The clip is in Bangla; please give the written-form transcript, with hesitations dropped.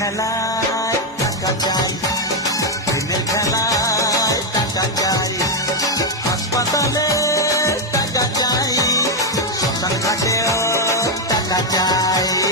খেলায় টাকা চাই, প্রেমের খেলায় টাকা চাই, হাসপাতালে টাকা চাই, শ্মশান ঘাটেও টাকা চাই।